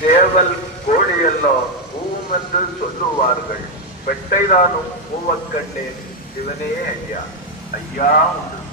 சேவல் கோழியெல்லாம் பூம் என்று சொல்லுவார்கள். வெட்டைதானும் பூவக்கண்ணேன். சிவனே ஐயா. ஐயா உண்டு.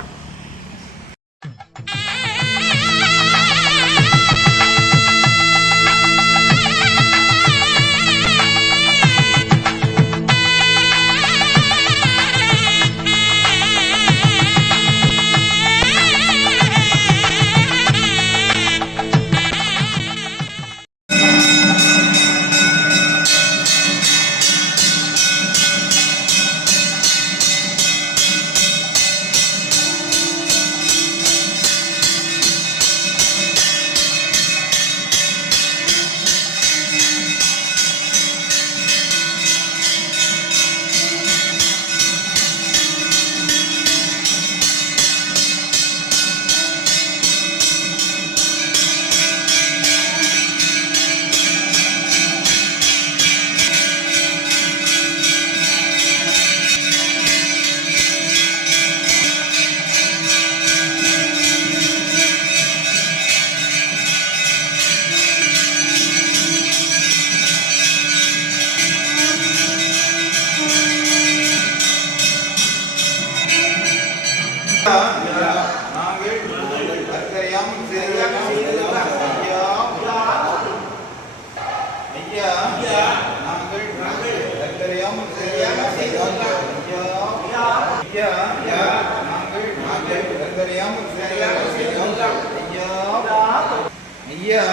ஐயா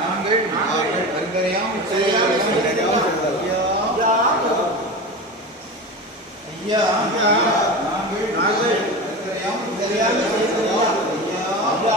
நாங்கள் நாங்கள் அறிந்தறையாம் ஐயா நாங்கள் நாங்கள் அறிந்தறையாம் ஐயா.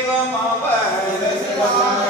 வடிவம் செந்தில்